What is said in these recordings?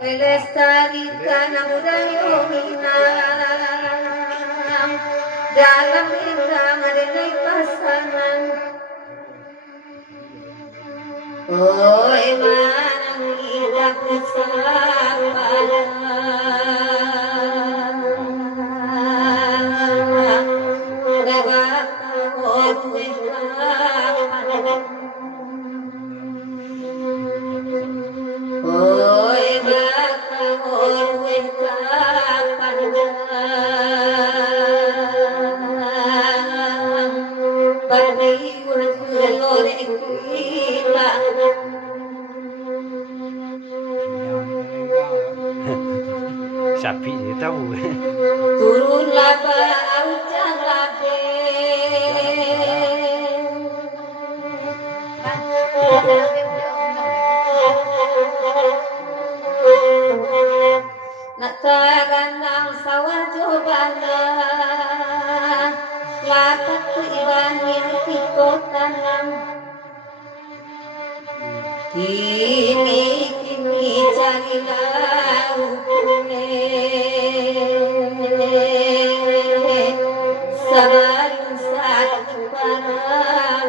Melestarikan budaya Minang dalam irama denai pasangan. Oi manang ida kesabaran, gagak orwe kapan. Oi gagak orwe kapan. Bagi lore kita. Sapi dia tahu. Turunlah bau jalabe. Natagan ng sawah jobana, lapat tu ibanin pikotanan. Kini carilah sabarin satu parapan,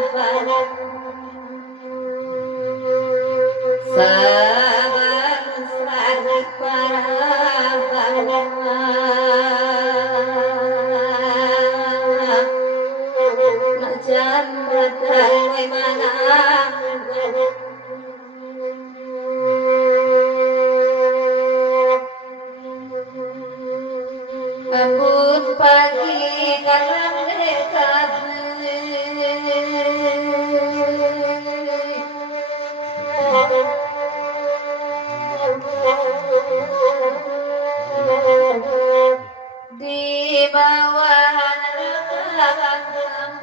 sabarin satu parapan. Nak jambatan mana? Abun pagi kalang dekat, di bawah langit.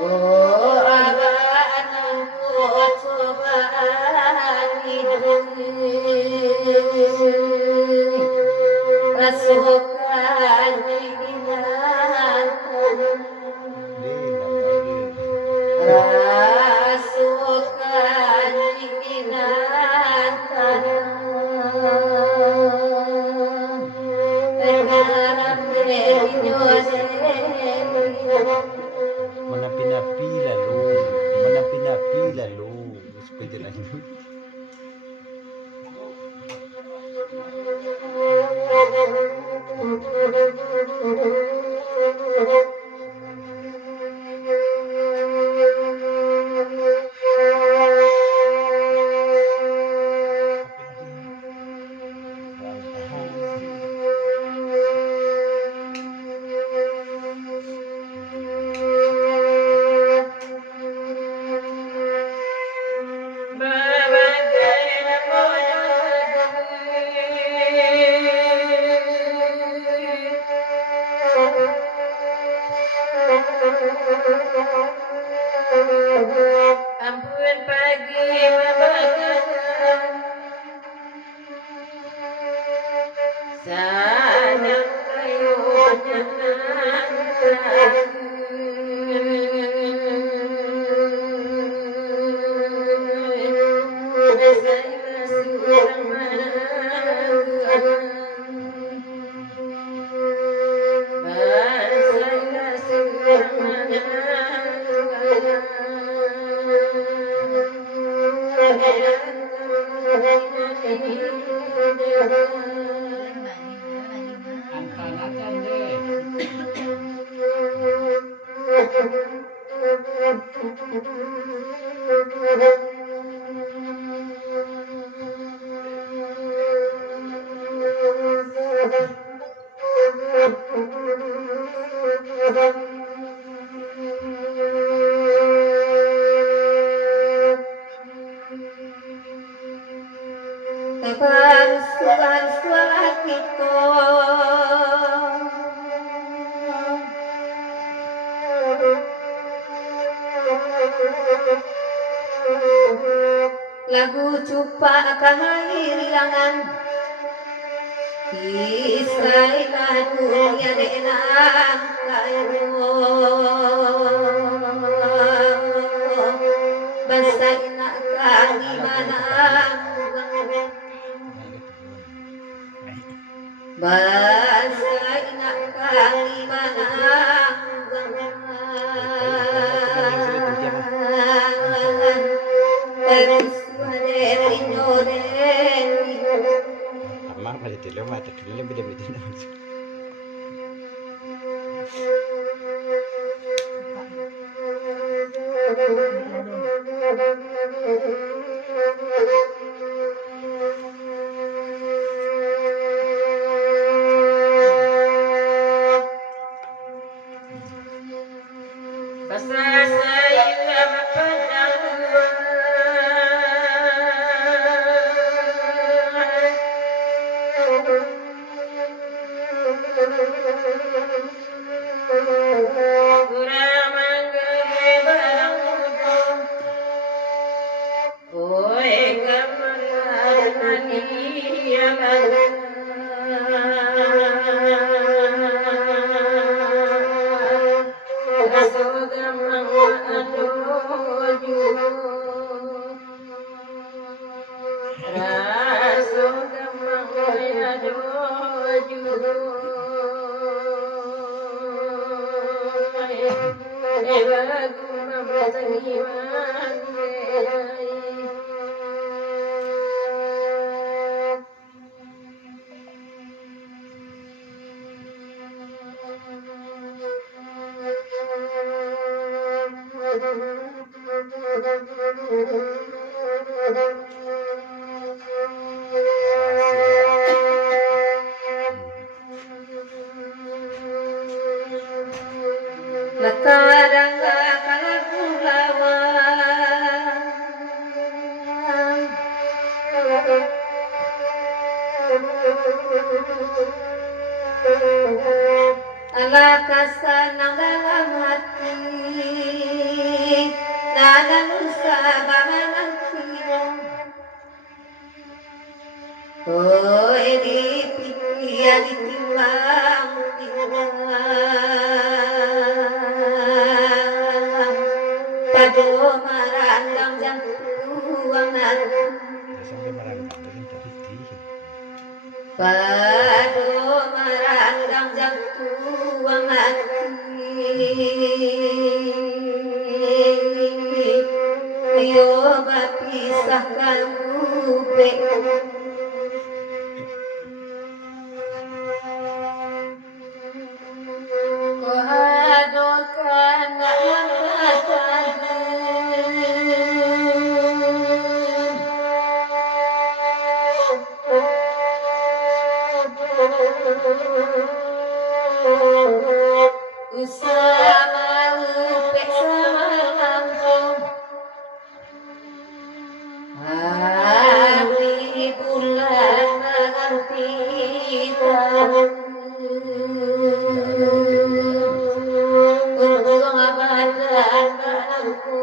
Oh abang ku cobaan hidup. Rasukan ingatan, rasukan ingatan, berharap berinyosen. Menapi-napi lalu seperti lanjut. Bye. Sadang kayu Angkanakan deh. Tepan suara kita lagu cupa kahirilangan kisah lagu yang enak kayu bahasa enak kali mana bahasa enak kali mana Amma pada telo mata telo beda beda nama. Kadang kala ala kasanang dalam hati dalam usabangan film di pikir ditimbang padu marandang jantuangan Sampai merangkak dengan jadi padu marandang jantuangan yo bapisahkan upe Usama upe sama lampung hari bulan menanti untuk abadan menangku